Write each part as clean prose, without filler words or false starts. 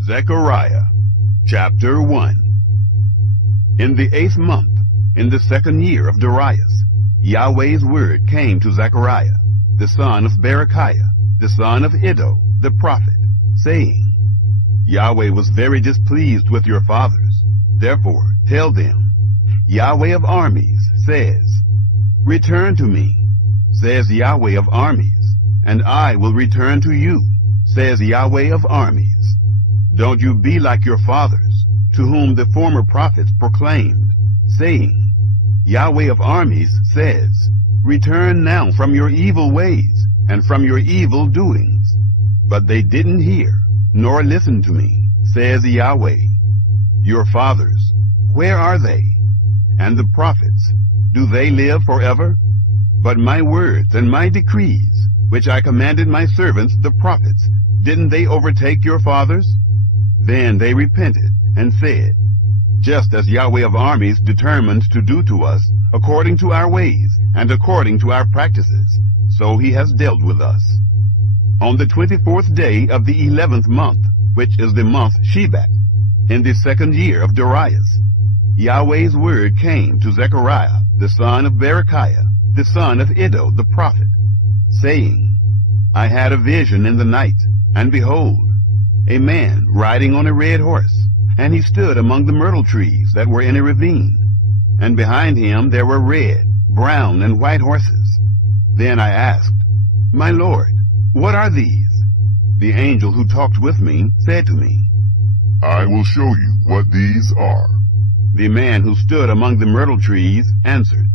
Zechariah, chapter 1. In the 8th month, in the 2nd year of Darius, Yahweh's word came to Zechariah, the son of Berechiah, the son of Iddo, the prophet, saying, Yahweh was very displeased with your fathers. Therefore tell them, Yahweh of armies says, Return to me, says Yahweh of armies, and I will return to you, says Yahweh of armies. Don't you be like your fathers, to whom the former prophets proclaimed, saying, Yahweh of armies says, Return now from your evil ways and from your evil doings. But they didn't hear, nor listen to me, says Yahweh. Your fathers, where are they? And the prophets, do they live forever? But my words and my decrees, which I commanded my servants the prophets, didn't they overtake your fathers? Then they repented and said, Just as Yahweh of armies determined to do to us, according to our ways and according to our practices, so he has dealt with us. On the 24th day of the 11th month, which is the month Shebat, in the 2nd year of Darius, Yahweh's word came to Zechariah, the son of Berechiah, the son of Iddo the prophet, saying, I had a vision in the night, and behold, a man riding on a red horse, and he stood among the myrtle trees that were in a ravine, and behind him there were red, brown, and white horses. Then I asked, My Lord, what are these? The angel who talked with me said to me, I will show you what these are. The man who stood among the myrtle trees answered,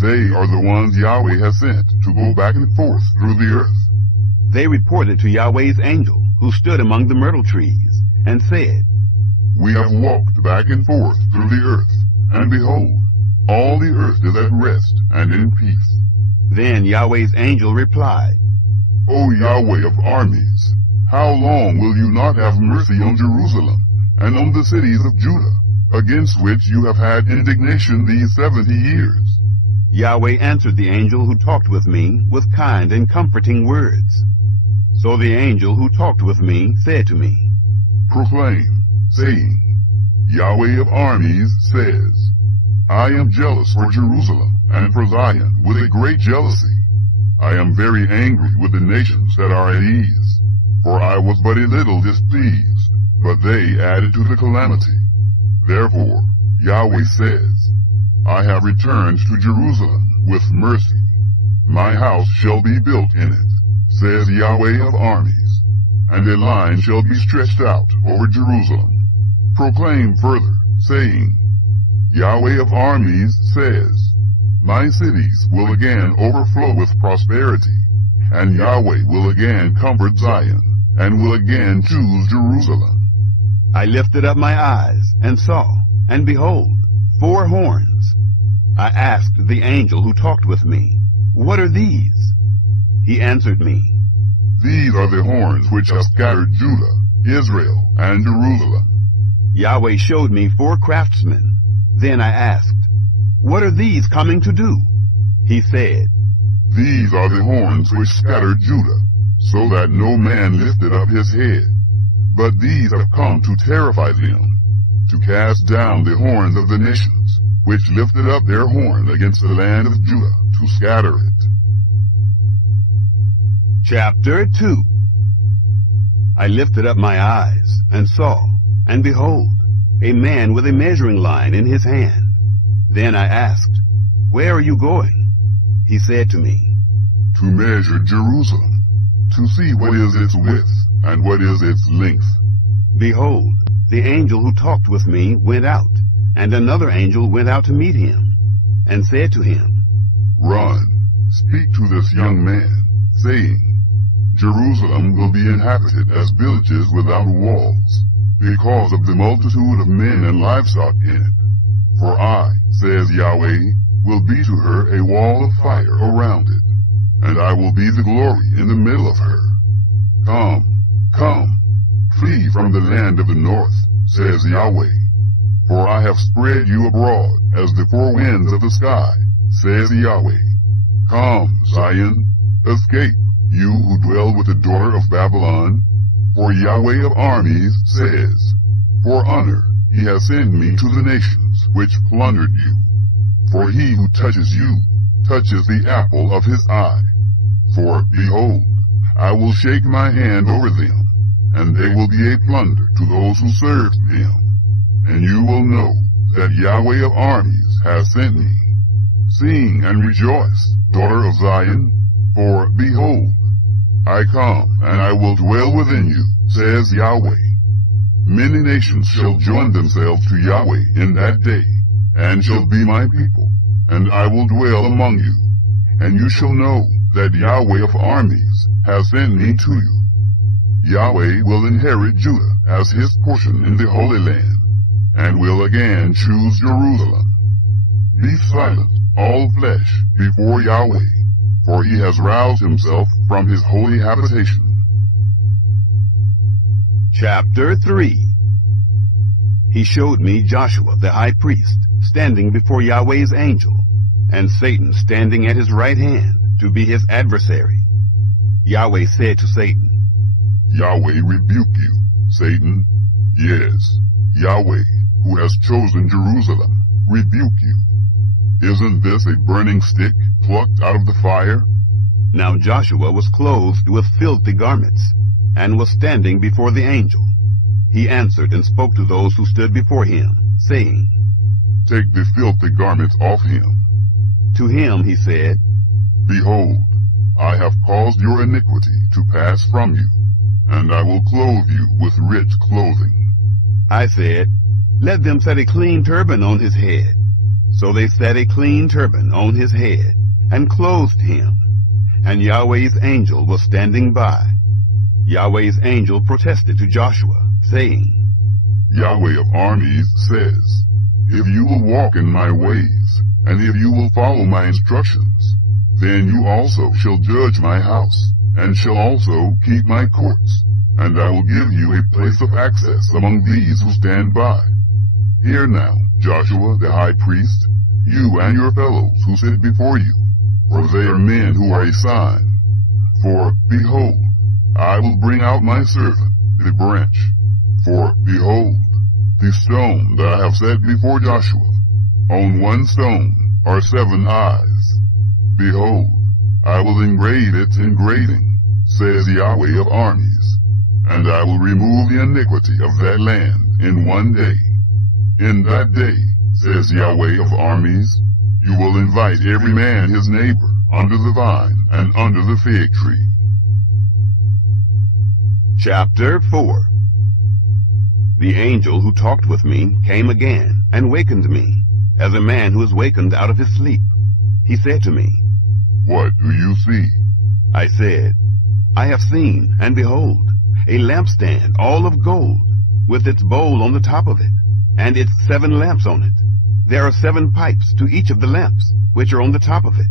They are the ones Yahweh has sent to go back and forth through the earth. They reported to Yahweh's angel, who stood among the myrtle trees, and said, We have walked back and forth through the earth, and behold, all the earth is at rest and in peace. Then Yahweh's angel replied, O Yahweh of armies, how long will you not have mercy on Jerusalem and on the cities of Judah, against which you have had indignation these 70 years? Yahweh answered the angel who talked with me with kind and comforting words. So the angel who talked with me said to me, Proclaim, saying, Yahweh of armies says, I am jealous for Jerusalem and for Zion with a great jealousy. I am very angry with the nations that are at ease, for I was but a little displeased, but they added to the calamity. Therefore Yahweh says, I have returned to Jerusalem with mercy. My house shall be built in it, says Yahweh of armies, and a line shall be stretched out over Jerusalem. Proclaim further, saying, Yahweh of armies says, My cities will again overflow with prosperity, and Yahweh will again comfort Zion, and will again choose Jerusalem. I lifted up my eyes, and saw, and behold, 4 horns. I asked the angel who talked with me, What are these? He answered me, These are the horns which have scattered Judah, Israel, and Jerusalem. Yahweh showed me 4 craftsmen. Then I asked, What are these coming to do? He said, These are the horns which scattered Judah, so that no man lifted up his head. But these have come to terrify them, to cast down the horns of the nations, which lifted up their horn against the land of Judah, to scatter it. Chapter 2. I lifted up my eyes, and saw, and behold, a man with a measuring line in his hand. Then I asked, Where are you going? He said to me, To measure Jerusalem, to see what is its width, and what is its length. Behold, the angel who talked with me went out, and another angel went out to meet him, and said to him, Run, speak to this young man, saying, Jerusalem will be inhabited as villages without walls, because of the multitude of men and livestock in it. For I, says Yahweh, will be to her a wall of fire around it, and I will be the glory in the middle of her. Come, come, flee from the land of the north, says Yahweh, for I have spread you abroad as the 4 winds of the sky, says Yahweh. Come, Zion, escape, you who dwell with the daughter of Babylon. For Yahweh of armies says, For honor he has sent me to the nations which plundered you. For he who touches you touches the apple of his eye. For, behold, I will shake my hand over them, and they will be a plunder to those who serve him. And you will know that Yahweh of armies has sent me. Sing and rejoice, daughter of Zion, for, behold, I come, and I will dwell within you, says Yahweh. Many nations shall join themselves to Yahweh in that day, and shall be my people, and I will dwell among you. And you shall know that Yahweh of armies has sent me to you. Yahweh will inherit Judah as his portion in the Holy Land, and will again choose Jerusalem. Be silent, all flesh, before Yahweh, for he has roused himself from his holy habitation. Chapter 3. He showed me Joshua the high priest, standing before Yahweh's angel, and Satan standing at his right hand, to be his adversary. Yahweh said to Satan, Yahweh rebuke you, Satan. Yes, Yahweh, who has chosen Jerusalem, rebuke you. Isn't this a burning stick plucked out of the fire? Now Joshua was clothed with filthy garments, and was standing before the angel. He answered and spoke to those who stood before him, saying, Take the filthy garments off him. To him he said, Behold, I have caused your iniquity to pass from you, and I will clothe you with rich clothing. I said, Let them set a clean turban on his head. So they set a clean turban on his head, and clothed him. And Yahweh's angel was standing by. Yahweh's angel protested to Joshua, saying, Yahweh of armies says, If you will walk in my ways, and if you will follow my instructions, then you also shall judge my house, and shall also keep my courts, and I will give you a place of access among these who stand by. Hear now, Joshua the high priest, you and your fellows who sit before you, for they are men who are a sign. For, behold, I will bring out my servant, the branch. For, behold, the stone that I have set before Joshua. On one stone are 7 eyes. Behold, I will engrave its engraving, says Yahweh of armies, and I will remove the iniquity of that land in one day. In that day, says Yahweh of armies, you will invite every man his neighbor under the vine and under the fig tree. Chapter 4. The angel who talked with me came again and wakened me, as a man who is wakened out of his sleep. He said to me, What do you see? I said, I have seen, and behold, a lampstand all of gold, with its bowl on the top of it, and its 7 lamps on it. There are 7 pipes to each of the lamps, which are on the top of it,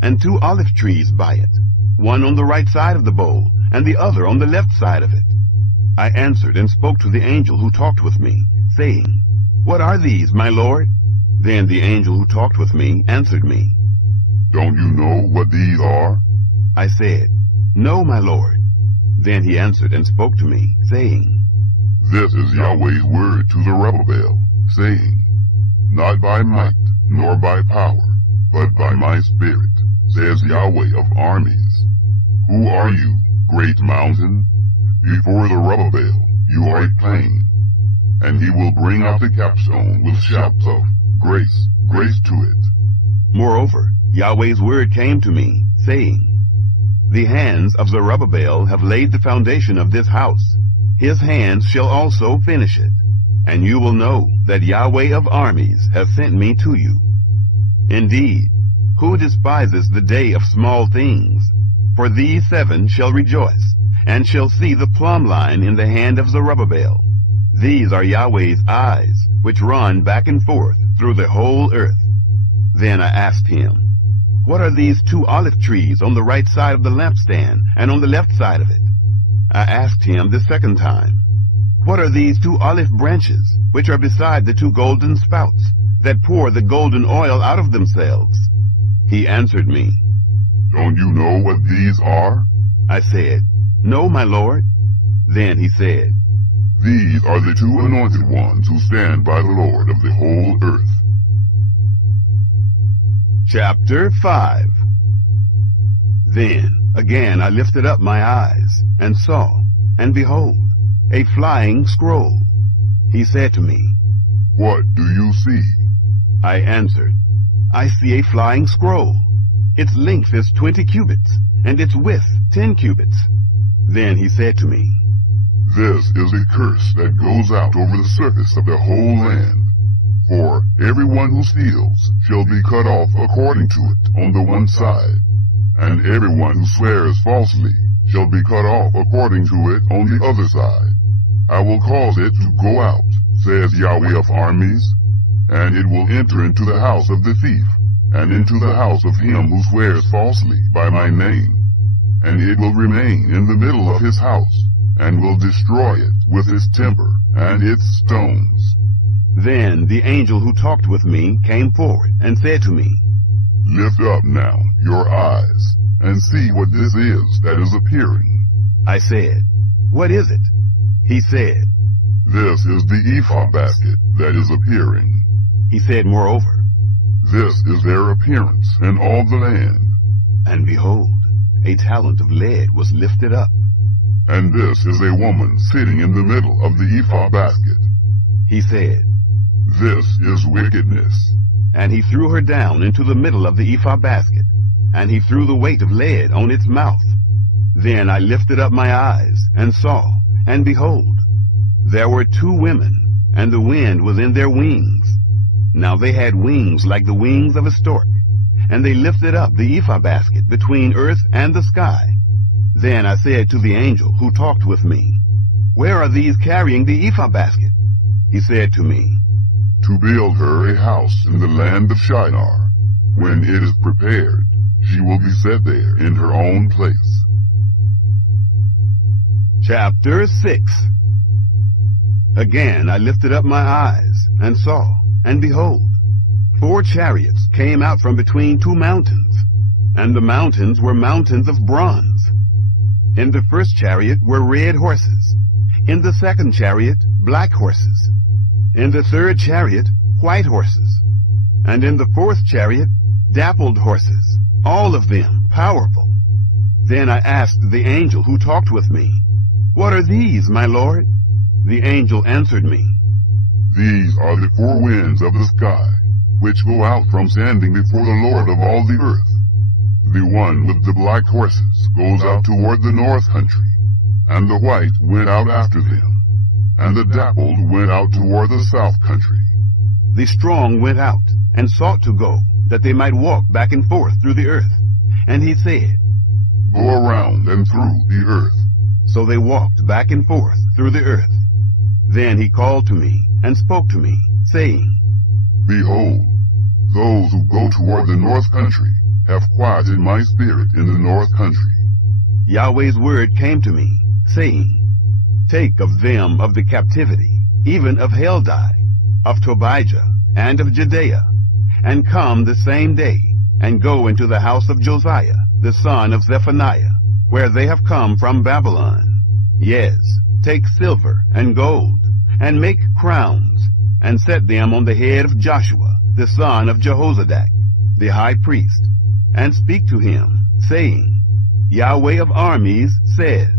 and 2 olive trees by it, one on the right side of the bowl, and the other on the left side of it. I answered and spoke to the angel who talked with me, saying, What are these, my lord? Then the angel who talked with me answered me, Don't you know what these are? I said, No, my lord. Then he answered and spoke to me, saying, This is Yahweh's word to Zerubbabel, saying, Not by might, nor by power, but by my spirit, says Yahweh of armies. Who are you, great mountain? Before Zerubbabel you are a plain, and he will bring out the capstone with shouts of, Grace, grace to it. Moreover, Yahweh's word came to me, saying, The hands of Zerubbabel have laid the foundation of this house. His hands shall also finish it. And you will know that Yahweh of armies has sent me to you. Indeed, who despises the day of small things? For these 7 shall rejoice, and shall see the plumb line in the hand of Zerubbabel. These are Yahweh's eyes, which run back and forth through the whole earth. Then I asked him, What are these 2 olive trees on the right side of the lampstand, and on the left side of it? I asked him the second time, What are these 2 olive branches, which are beside the 2 golden spouts, that pour the golden oil out of themselves? He answered me, Don't you know what these are? I said, No, my lord. Then he said, These are the two anointed ones who stand by the Lord of the whole earth. Chapter 5. Then again I lifted up my eyes, and saw, and behold, a flying scroll. He said to me, What do you see? I answered, I see a flying scroll. Its length is 20 cubits, and its width 10 cubits. Then he said to me, This is a curse that goes out over the surface of the whole land. For everyone who steals shall be cut off according to it on the one side, and everyone who swears falsely shall be cut off according to it on the other side. I will cause it to go out, says Yahweh of armies, and it will enter into the house of the thief, and into the house of him who swears falsely by my name. And it will remain in the middle of his house, and will destroy it with its timber and its stones. Then the angel who talked with me came forward and said to me, Lift up now your eyes, and see what this is that is appearing. I said, What is it? He said, This is the ephah basket that is appearing. He said moreover, This is their appearance in all the land. And behold, a talent of lead was lifted up. And this is a woman sitting in the middle of the ephah basket. He said, This is wickedness. And he threw her down into the middle of the ephah basket, and he threw the weight of lead on its mouth. Then I lifted up my eyes, and saw, and behold, there were two women, and the wind was in their wings. Now they had wings like the wings of a stork, and they lifted up the ephah basket between earth and the sky. Then I said to the angel who talked with me, Where are these carrying the ephah basket? He said to me, To build her a house in the land of Shinar. When it is prepared, she will be set there in her own place. Chapter 6. Again I lifted up my eyes, and saw, and behold, 4 chariots came out from between 2 mountains, and the mountains were mountains of bronze. In the first chariot were red horses, in the second chariot black horses, in the third chariot white horses, and in the fourth chariot dappled horses, all of them powerful. Then I asked the angel who talked with me, What are these, my Lord? The angel answered me, These are the 4 winds of the sky, which go out from standing before the Lord of all the earth. The one with the black horses goes out toward the north country, and the white went out after them, and the dappled went out toward the south country. The strong went out, and sought to go, that they might walk back and forth through the earth. And he said, Go around and through the earth. So they walked back and forth through the earth. Then he called to me, and spoke to me, saying, Behold, those who go toward the north country have quieted my spirit in the north country. Yahweh's word came to me, saying, Take of them of the captivity, even of Heldai, of Tobijah, and of Judea, and come the same day, and go into the house of Josiah, the son of Zephaniah, where they have come from Babylon. Yes, take silver and gold, and make crowns, and set them on the head of Joshua, the son of Jehozadak, the high priest, and speak to him, saying, Yahweh of armies says,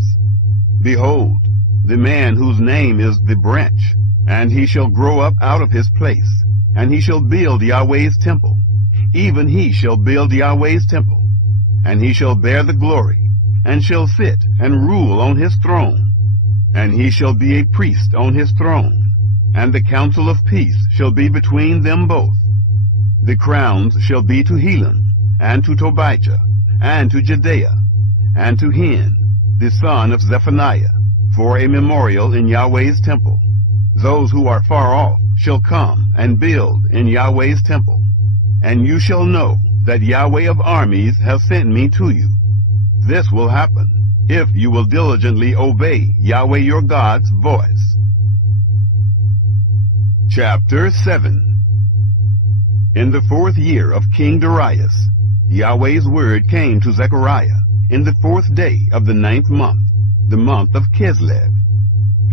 Behold, the man whose name is the branch, and he shall grow up out of his place, and he shall build Yahweh's temple. Even he shall build Yahweh's temple, and he shall bear the glory, and shall sit and rule on his throne. And he shall be a priest on his throne, and the counsel of peace shall be between them both. The crowns shall be to Helam, and to Tobijah, and to Judea, and to Hen, the son of Zephaniah, for a memorial in Yahweh's temple. Those who are far off shall come and build in Yahweh's temple. And you shall know that Yahweh of armies has sent me to you. This will happen if you will diligently obey Yahweh your God's voice. Chapter 7. In the 4th year of King Darius, Yahweh's word came to Zechariah in the 4th day of the 9th month, the month of Kislev,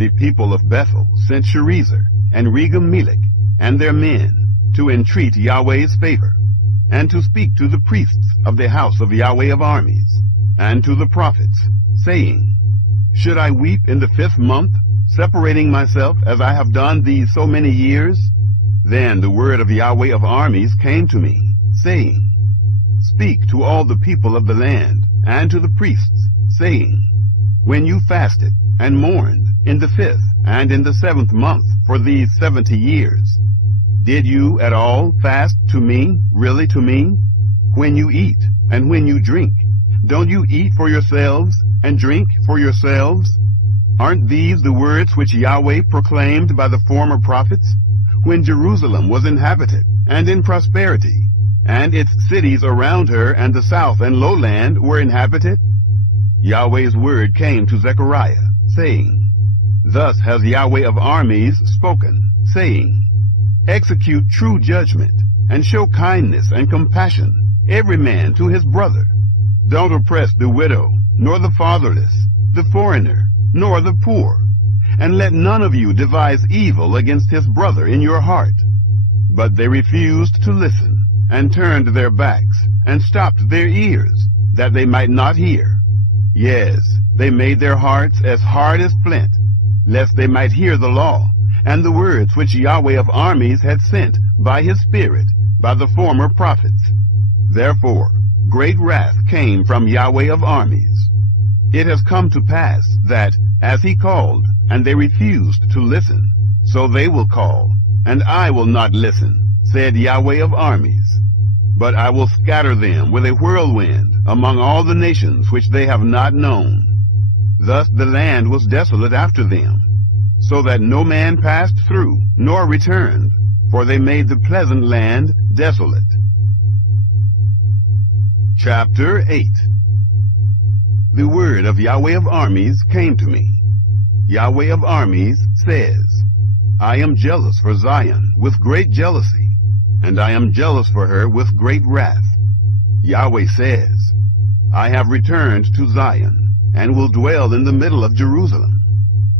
The people of Bethel sent Sharezer and Regem-Melech and their men to entreat Yahweh's favor, and to speak to the priests of the house of Yahweh of armies, and to the prophets, saying, Should I weep in the 5th month, separating myself as I have done these so many years? Then the word of Yahweh of armies came to me, saying, Speak to all the people of the land, and to the priests, saying, When you fasted and mourned in the 5th and in the 7th month for these 70 years, did you at all fast to me, really to me? When you eat and when you drink, don't you eat for yourselves and drink for yourselves? Aren't these the words which Yahweh proclaimed by the former prophets, when Jerusalem was inhabited and in prosperity, and its cities around her and the south and lowland were inhabited? Yahweh's word came to Zechariah, saying, Thus has Yahweh of armies spoken, saying, Execute true judgment, and show kindness and compassion, every man to his brother. Don't oppress the widow, nor the fatherless, the foreigner, nor the poor, and let none of you devise evil against his brother in your heart. But they refused to listen, and turned their backs, and stopped their ears, that they might not hear. Yes, they made their hearts as hard as flint, lest they might hear the law, and the words which Yahweh of armies had sent by his Spirit, by the former prophets. Therefore great wrath came from Yahweh of armies. It has come to pass that, as he called, and they refused to listen, so they will call, and I will not listen, said Yahweh of armies. But I will scatter them with a whirlwind among all the nations which they have not known. Thus the land was desolate after them, so that no man passed through, nor returned, for they made the pleasant land desolate. Chapter 8. The word of Yahweh of armies came to me. Yahweh of armies says, I am jealous for Zion with great jealousy, and I am jealous for her with great wrath. Yahweh says, I have returned to Zion, and will dwell in the middle of Jerusalem.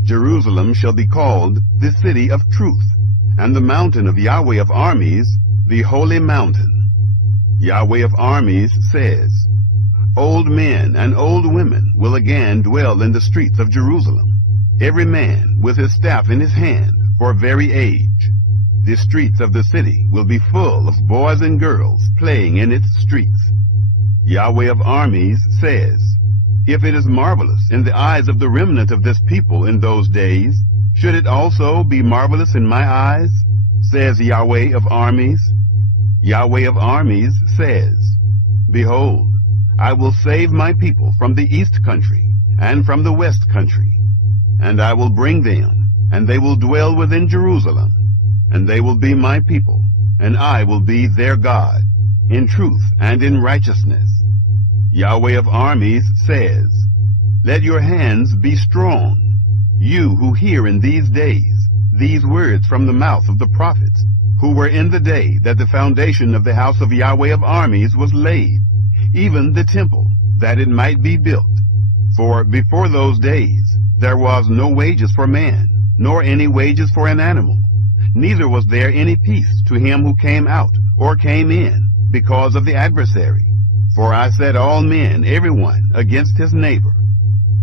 Jerusalem shall be called the city of truth, and the mountain of Yahweh of armies, the holy mountain. Yahweh of armies says, Old men and old women will again dwell in the streets of Jerusalem, every man with his staff in his hand for very age. The streets of the city will be full of boys and girls playing in its streets. Yahweh of armies says, If it is marvelous in the eyes of the remnant of this people in those days, should it also be marvelous in my eyes? Says Yahweh of armies. Yahweh of armies says, Behold, I will save my people from the east country and from the west country, and I will bring them, and they will dwell within Jerusalem, and they will be my people, and I will be their God, in truth and in righteousness. Yahweh of armies says, Let your hands be strong, you who hear in these days these words from the mouth of the prophets, who were in the day that the foundation of the house of Yahweh of armies was laid, even the temple, that it might be built. For before those days there was no wages for man, nor any wages for an animal, neither was there any peace to him who came out or came in, because of the adversary. For I set all men, every one, against his neighbor.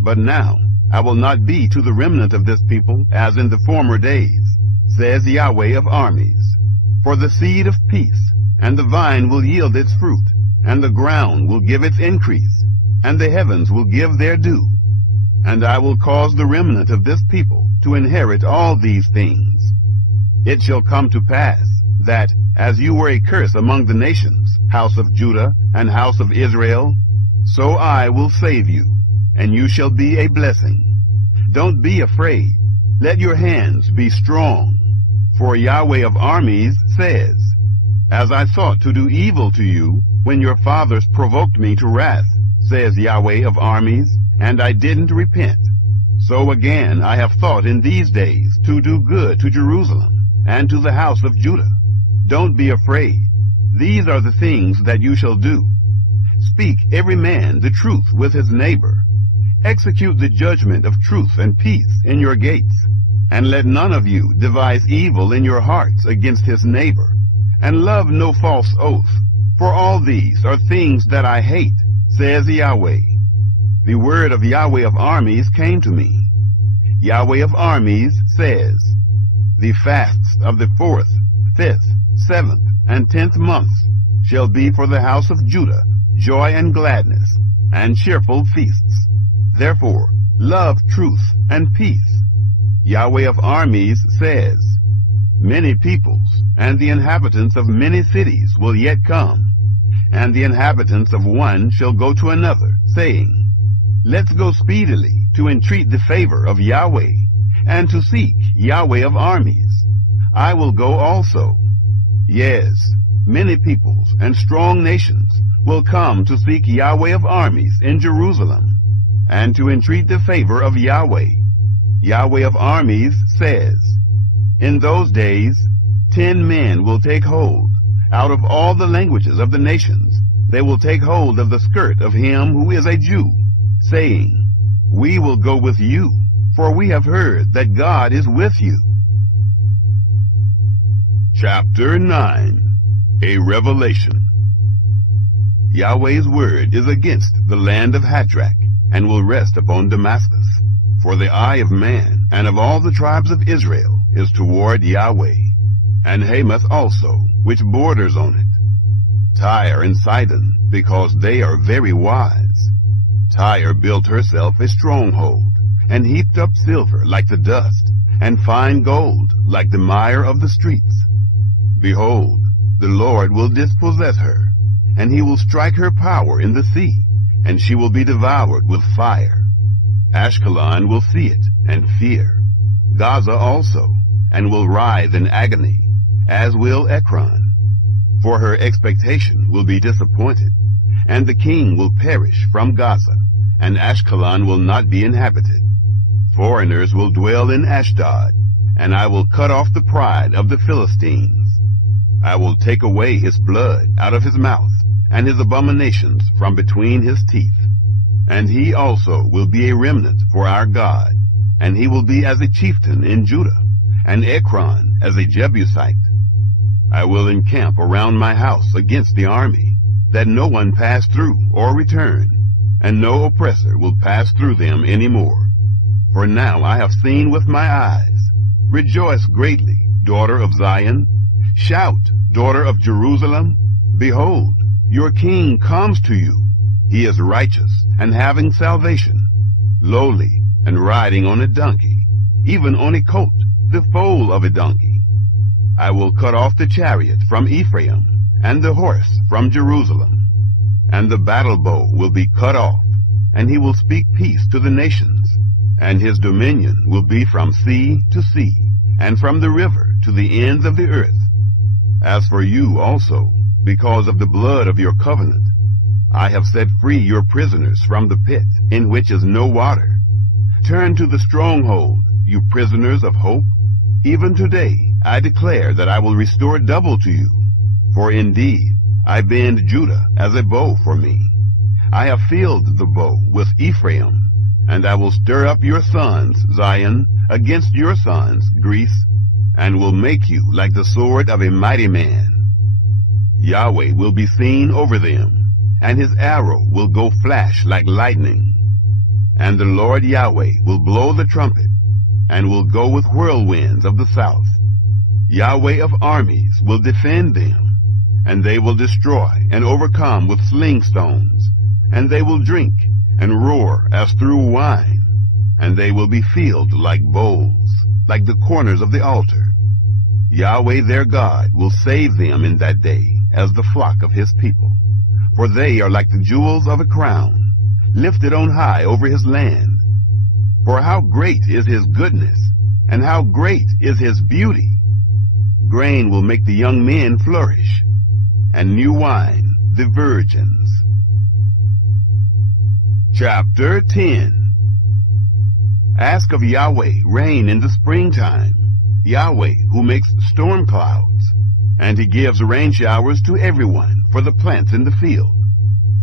But now I will not be to the remnant of this people as in the former days, says Yahweh of armies. For the seed of peace, and the vine will yield its fruit, and the ground will give its increase, and the heavens will give their due. And I will cause the remnant of this people to inherit all these things. It shall come to pass that, as you were a curse among the nations, house of Judah and house of Israel, so I will save you, and you shall be a blessing. Don't be afraid. Let your hands be strong. For Yahweh of armies says, As I sought to do evil to you when your fathers provoked me to wrath, says Yahweh of armies, and I didn't repent, so again I have thought in these days to do good to Jerusalem and to the house of Judah. Don't be afraid. These are the things that you shall do. Speak every man the truth with his neighbor, Execute the judgment of truth and peace in your gates, and let none of you devise evil in your hearts against his neighbor, and love no false oath, for all these are things that I hate, says Yahweh. The word of Yahweh of armies came to me. Yahweh of armies says, the fasts of the 4th, 5th, 7th, and 10th months shall be for the house of Judah joy and gladness, and cheerful feasts. Therefore, love truth and peace. Yahweh of armies says, many peoples and the inhabitants of many cities will yet come, and the inhabitants of one shall go to another, saying, let's go speedily to entreat the favor of Yahweh, and to seek Yahweh of armies. I will go also. Yes, many peoples and strong nations will come to seek Yahweh of armies in Jerusalem, and to entreat the favor of Yahweh. Yahweh of armies says, in those days 10 men will take hold. Out of all the languages of the nations they will take hold of the skirt of him who is a Jew, saying, we will go with you, for we have heard that God is with you. Chapter 9. A Revelation. Yahweh's word is against the land of Hadrach, and will rest upon Damascus. For the eye of man and of all the tribes of Israel is toward Yahweh, and Hamath also, which borders on it. Tyre and Sidon, because they are very wise. Tyre built herself a stronghold, and heaped up silver like the dust, and fine gold like the mire of the streets. Behold, the Lord will dispossess her, and he will strike her power in the sea, and she will be devoured with fire. Ashkelon will see it, and fear. Gaza also, and will writhe in agony, as will Ekron. For her expectation will be disappointed, and the king will perish from Gaza, and Ashkelon will not be inhabited. Foreigners will dwell in Ashdod, and I will cut off the pride of the Philistines. I will take away his blood out of his mouth, and his abominations from between his teeth. And he also will be a remnant for our God, and he will be as a chieftain in Judah, and Ekron as a Jebusite. I will encamp around my house against the army, that no one pass through or return, and no oppressor will pass through them any more. For now I have seen with my eyes. Rejoice greatly, daughter of Zion. Shout, daughter of Jerusalem. Behold, your king comes to you. He is righteous and having salvation, lowly and riding on a donkey, even on a colt, the foal of a donkey. I will cut off the chariot from Ephraim, and the horse from Jerusalem. And the battle bow will be cut off, and he will speak peace to the nations. And his dominion will be from sea to sea, and from the river to the ends of the earth. As for you also, because of the blood of your covenant, I have set free your prisoners from the pit, in which is no water. Turn to the stronghold, you prisoners of hope. Even today I declare that I will restore double to you. For indeed, I bend Judah as a bow for me. I have filled the bow with Ephraim, and I will stir up your sons, Zion, against your sons, Greece, and will make you like the sword of a mighty man. Yahweh will be seen over them, and his arrow will go flash like lightning. And the Lord Yahweh will blow the trumpet, and will go with whirlwinds of the south. Yahweh of armies will defend them, and they will destroy and overcome with sling stones, and they will drink and roar as through wine, and they will be filled like bowls, like the corners of the altar. Yahweh their God will save them in that day as the flock of his people. For they are like the jewels of a crown, lifted on high over his land. For how great is his goodness, and how great is his beauty! Grain will make the young men flourish, and new wine the virgins. Chapter 10. Ask of Yahweh rain in the springtime, Yahweh who makes storm clouds, and he gives rain showers to everyone for the plants in the field.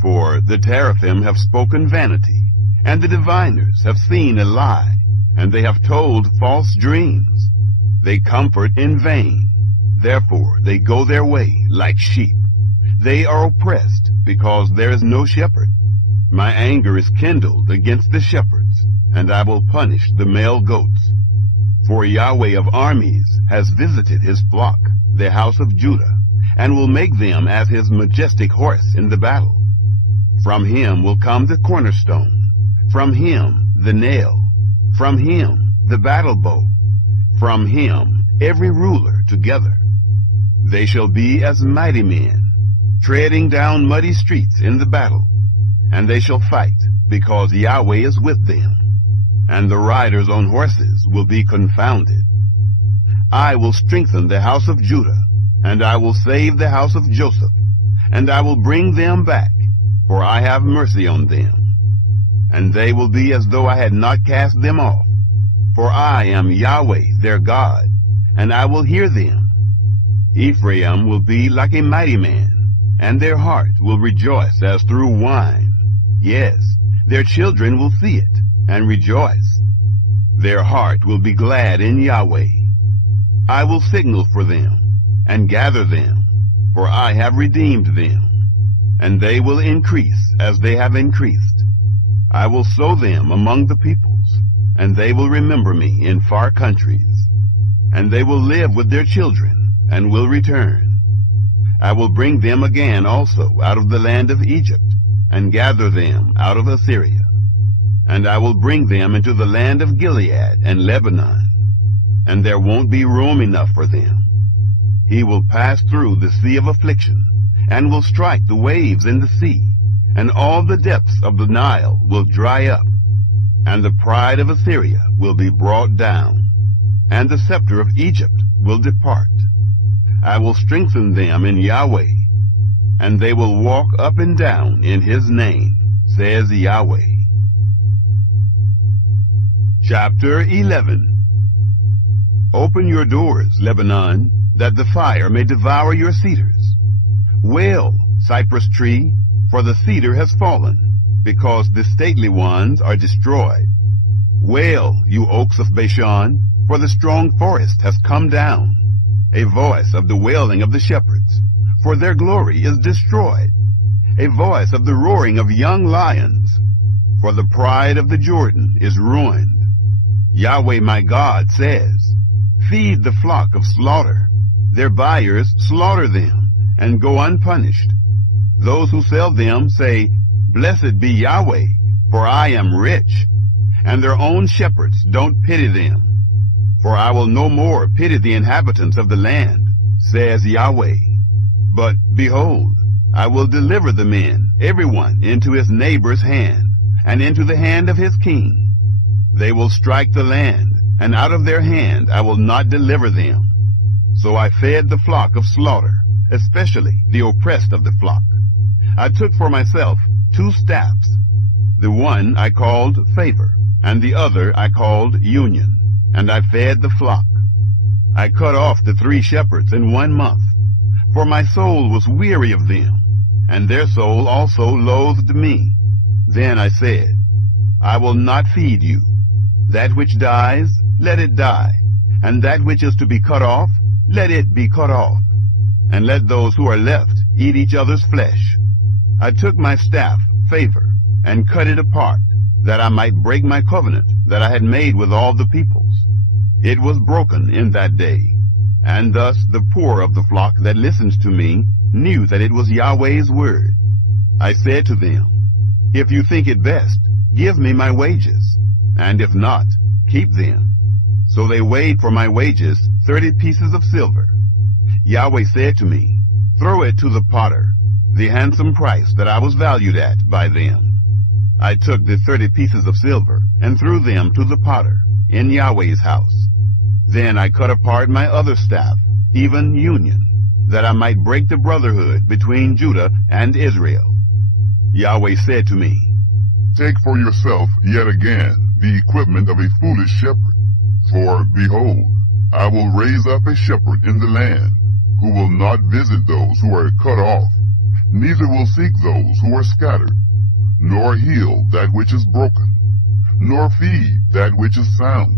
For the teraphim have spoken vanity, And the diviners have seen a lie, and they have told false dreams. They comfort in vain. Therefore they go their way like sheep. They are oppressed because there is no shepherd. My anger is kindled against the shepherds, and I will punish the male goats. For Yahweh of armies has visited his flock, the house of Judah, and will make them as his majestic horse in the battle. From him will come the cornerstone, from him the nail, from him the battle bow, from him every ruler together. They shall be as mighty men, treading down muddy streets in the battle, and they shall fight, because Yahweh is with them, and the riders on horses will be confounded. I will strengthen the house of Judah, and I will save the house of Joseph, and I will bring them back, for I have mercy on them. And they will be as though I had not cast them off, for I am Yahweh their God, and I will hear them. Ephraim will be like a mighty man, and their heart will rejoice as through wine. Yes, their children will see it, and rejoice. Their heart will be glad in Yahweh. I will signal for them, and gather them, for I have redeemed them, and they will increase as they have increased. I will sow them among the peoples, and they will remember me in far countries. And they will live with their children, and will return. I will bring them again also out of the land of Egypt, and gather them out of Assyria. And I will bring them into the land of Gilead and Lebanon, and there won't be room enough for them. He will pass through the sea of affliction, and will strike the waves in the sea, and all the depths of the Nile will dry up, and the pride of Assyria will be brought down, and the scepter of Egypt will depart. I will strengthen them in Yahweh, and they will walk up and down in his name, says Yahweh. Chapter 11. Open your doors, Lebanon, that the fire may devour your cedars. Wail, cypress tree, for the cedar has fallen, because the stately ones are destroyed. Wail, you oaks of Bashan, for the strong forest has come down, a voice of the wailing of the shepherds, for their glory is destroyed, a voice of the roaring of young lions, for the pride of the Jordan is ruined. Yahweh my God says, feed the flock of slaughter. Their buyers slaughter them, and go unpunished. Those who sell them say, blessed be Yahweh, for I am rich. And their own shepherds don't pity them. For I will no more pity the inhabitants of the land, says Yahweh. But behold, I will deliver the men, everyone, into his neighbor's hand, and into the hand of his king. They will strike the land, and out of their hand I will not deliver them. So I fed the flock of slaughter, especially the oppressed of the flock. I took for myself 2 staffs. The one I called favor, and the other I called union, and I fed the flock. I cut off the 3 shepherds in 1 month, for my soul was weary of them, and their soul also loathed me. Then I said, I will not feed you. That which dies, let it die, and that which is to be cut off, let it be cut off, and let those who are left eat each other's flesh. I took my staff, favor, and cut it apart, that I might break my covenant that I had made with all the peoples. It was broken in that day, and thus the poor of the flock that listens to me knew that it was Yahweh's word. I said to them, if you think it best, give me my wages, and if not, keep them. So they weighed for my wages 30 pieces of silver. Yahweh said to me, throw it to the potter, the handsome price that I was valued at by them. I took the 30 pieces of silver and threw them to the potter in Yahweh's house. Then I cut apart my other staff, even union, that I might break the brotherhood between Judah and Israel. Yahweh said to me, take for yourself yet again the equipment of a foolish shepherd. For, behold, I will raise up a shepherd in the land, who will not visit those who are cut off, neither will seek those who are scattered. nor heal that which is broken, nor feed that which is sound.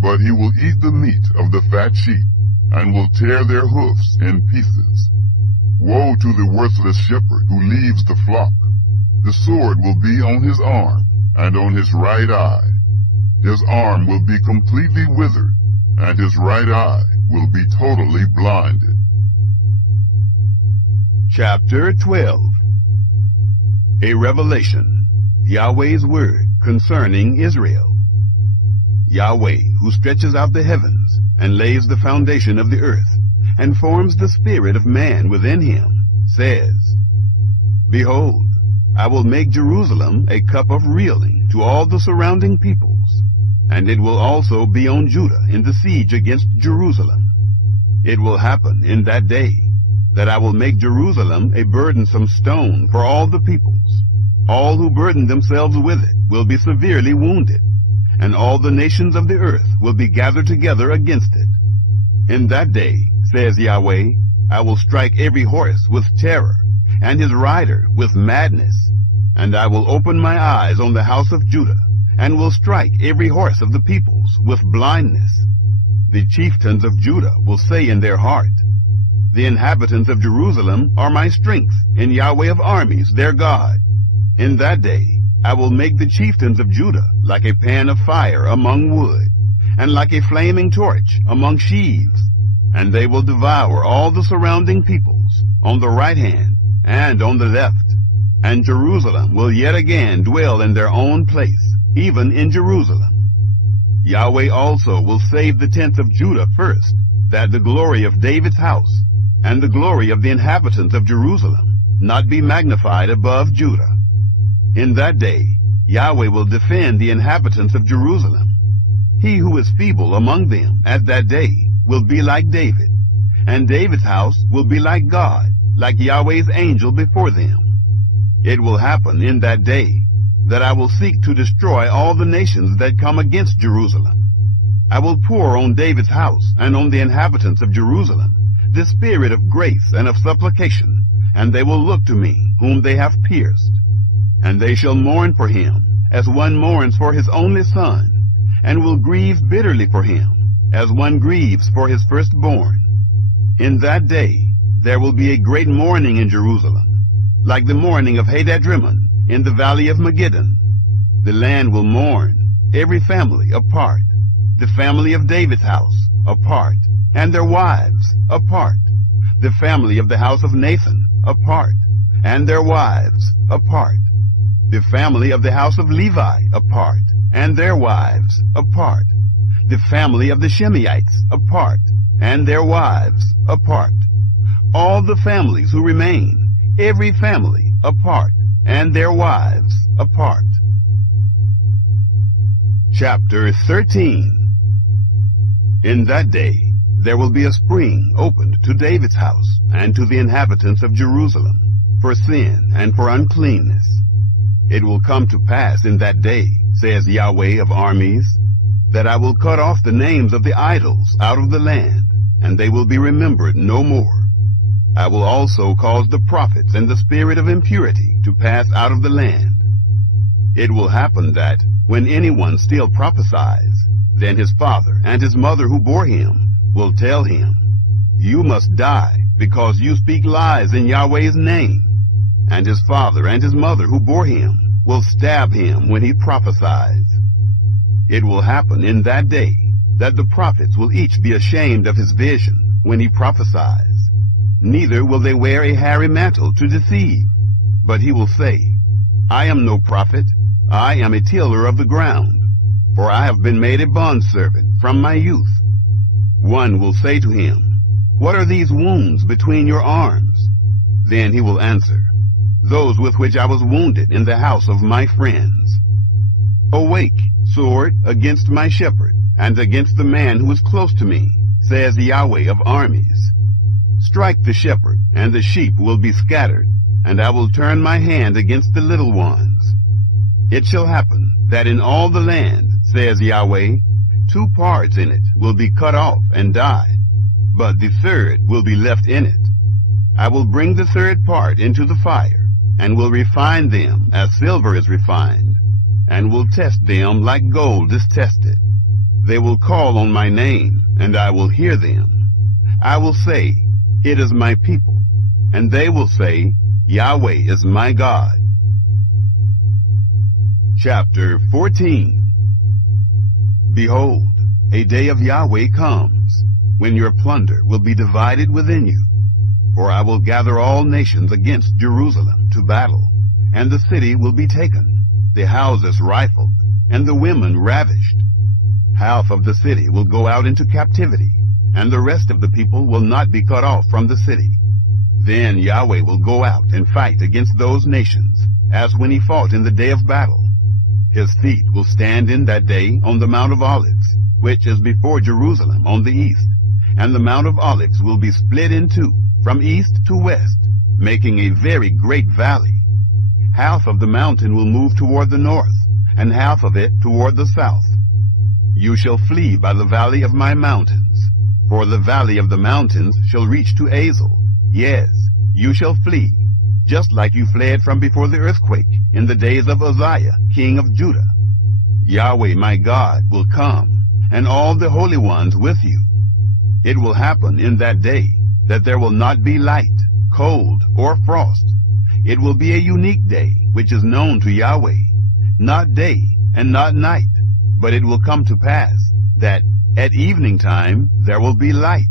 But he will eat the meat of the fat sheep, and will tear their hoofs in pieces. Woe to the worthless shepherd who leaves the flock. The sword will be on his arm, and on his right eye. His arm will be completely withered, and his right eye will be totally blinded. Chapter 12. A revelation, Yahweh's word concerning Israel. Yahweh, who stretches out the heavens, and lays the foundation of the earth, and forms the spirit of man within him, says, Behold, I will make Jerusalem a cup of reeling to all the surrounding peoples, and it will also be on Judah in the siege against Jerusalem. It will happen in that day that I will make Jerusalem a burdensome stone for all the peoples. All who burden themselves with it will be severely wounded, and all the nations of the earth will be gathered together against it. In that day, says Yahweh, I will strike every horse with terror, and his rider with madness. And I will open my eyes on the house of Judah, and will strike every horse of the peoples with blindness. The chieftains of Judah will say in their heart, The inhabitants of Jerusalem are my strength, in Yahweh of armies, their God. In that day I will make the chieftains of Judah like a pan of fire among wood, and like a flaming torch among sheaves. And they will devour all the surrounding peoples, on the right hand and on the left. And Jerusalem will yet again dwell in their own place, even in Jerusalem. Yahweh also will save the tents of Judah first, that the glory of David's house, and the glory of the inhabitants of Jerusalem, not be magnified above Judah. In that day Yahweh will defend the inhabitants of Jerusalem. He who is feeble among them at that day will be like David, and David's house will be like God, like Yahweh's angel before them. It will happen in that day that I will seek to destroy all the nations that come against Jerusalem. I will pour on David's house and on the inhabitants of Jerusalem the spirit of grace and of supplication, and they will look to me whom they have pierced. And they shall mourn for him as one mourns for his only son, and will grieve bitterly for him as one grieves for his firstborn. In that day there will be a great mourning in Jerusalem, like the mourning of Hadadrimmon in the valley of Megiddon. The land will mourn, every family apart, the family of David's house apart, and their wives apart, the family of the house of Nathan apart, and their wives apart, the family of the house of Levi apart, and their wives apart, the family of the Shimeites apart, and their wives apart, all the families who remain, every family apart, and their wives apart. Chapter 13. In that day there will be a spring opened to David's house and to the inhabitants of Jerusalem, for sin and for uncleanness. It will come to pass in that day, says Yahweh of armies, that I will cut off the names of the idols out of the land, and they will be remembered no more. I will also cause the prophets and the spirit of impurity to pass out of the land. It will happen that, when anyone still prophesies, then his father and his mother who bore him will tell him, You must die, because you speak lies in Yahweh's name. And his father and his mother who bore him will stab him when he prophesies. It will happen in that day that the prophets will each be ashamed of his vision when he prophesies. Neither will they wear a hairy mantle to deceive, but he will say, I am no prophet, I am a tiller of the ground, for I have been made a bondservant from my youth. One will say to him, What are these wounds between your arms? Then he will answer, Those with which I was wounded in the house of my friends. Awake, sword, against my shepherd, and against the man who is close to me, says Yahweh of armies. Strike the shepherd, and the sheep will be scattered, and I will turn my hand against the little ones. It shall happen that in all the land, says Yahweh, 2 parts in it will be cut off and die, but the third will be left in it. I will bring the third part into the fire, and will refine them as silver is refined, and will test them like gold is tested. They will call on my name, and I will hear them. I will say, it is my people, and they will say, Yahweh is my God. Chapter 14. Behold, a day of Yahweh comes, when your plunder will be divided within you. For I will gather all nations against Jerusalem to battle, and the city will be taken, the houses rifled, and the women ravished. Half of the city will go out into captivity, and the rest of the people will not be cut off from the city. Then Yahweh will go out and fight against those nations, as when he fought in the day of battle. His feet will stand in that day on the Mount of Olives, which is before Jerusalem on the east, and the Mount of Olives will be split in two, from east to west, making a very great valley. Half of the mountain will move toward the north, and half of it toward the south. You shall flee by the valley of my mountains, for the valley of the mountains shall reach to Azel. Yes, you shall flee, just like you fled from before the earthquake in the days of Uzziah, king of Judah. Yahweh my God will come, and all the holy ones with you. It will happen in that day that there will not be light, cold, or frost. It will be a unique day, which is known to Yahweh, not day and not night, but it will come to pass that at evening time there will be light.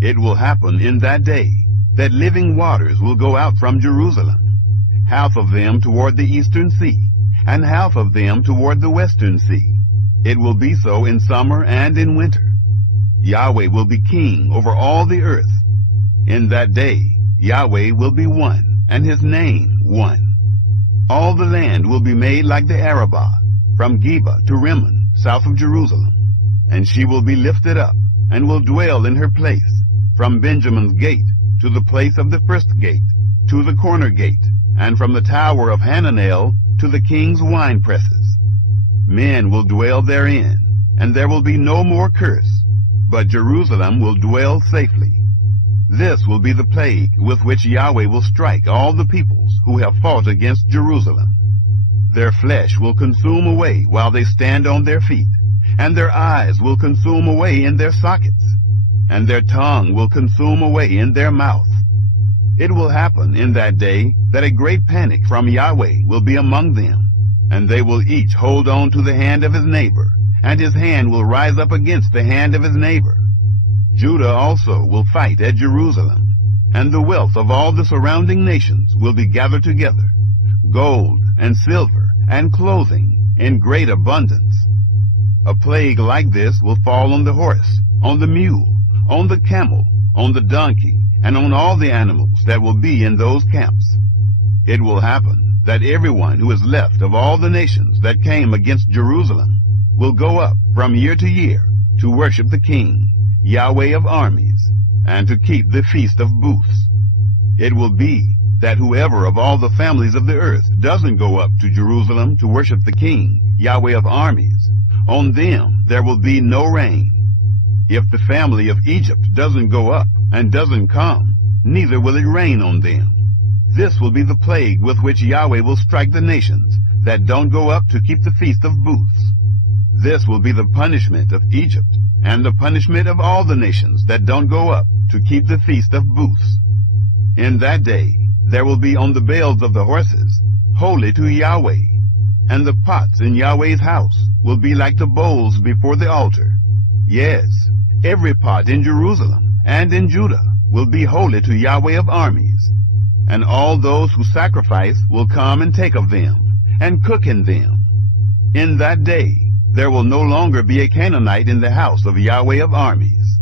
It will happen in that day that living waters will go out from Jerusalem, half of them toward the eastern sea, and half of them toward the western sea. It will be so in summer and in winter. Yahweh will be king over all the earth. In that day Yahweh will be one, and his name one. All the land will be made like the Arabah, from Geba to Rimmon, south of Jerusalem. And she will be lifted up, and will dwell in her place, from Benjamin's gate to the place of the first gate, to the corner gate, and from the tower of Hananel to the king's wine presses. Men will dwell therein, and there will be no more curse, but Jerusalem will dwell safely. This will be the plague with which Yahweh will strike all the peoples who have fought against Jerusalem. Their flesh will consume away while they stand on their feet, and their eyes will consume away in their sockets, and their tongue will consume away in their mouth. It will happen in that day that a great panic from Yahweh will be among them, and they will each hold on to the hand of his neighbor, and his hand will rise up against the hand of his neighbor. Judah also will fight at Jerusalem, and the wealth of all the surrounding nations will be gathered together, gold and silver and clothing in great abundance. A plague like this will fall on the horse, on the mule, on the camel, on the donkey, and on all the animals that will be in those camps. It will happen that everyone who is left of all the nations that came against Jerusalem will go up from year to year to worship the King, Yahweh of armies, and to keep the Feast of Booths. It will be that whoever of all the families of the earth doesn't go up to Jerusalem to worship the King, Yahweh of armies, on them there will be no rain. If the family of Egypt doesn't go up and doesn't come, neither will it rain on them. This will be the plague with which Yahweh will strike the nations that don't go up to keep the Feast of Booths. This will be the punishment of Egypt, and the punishment of all the nations that don't go up to keep the Feast of Booths. In that day there will be on the bales of the horses, holy to Yahweh, and the pots in Yahweh's house will be like the bowls before the altar. Yes, every pot in Jerusalem and in Judah will be holy to Yahweh of armies, and all those who sacrifice will come and take of them, and cook in them. In that day there will no longer be a Canaanite in the house of Yahweh of armies.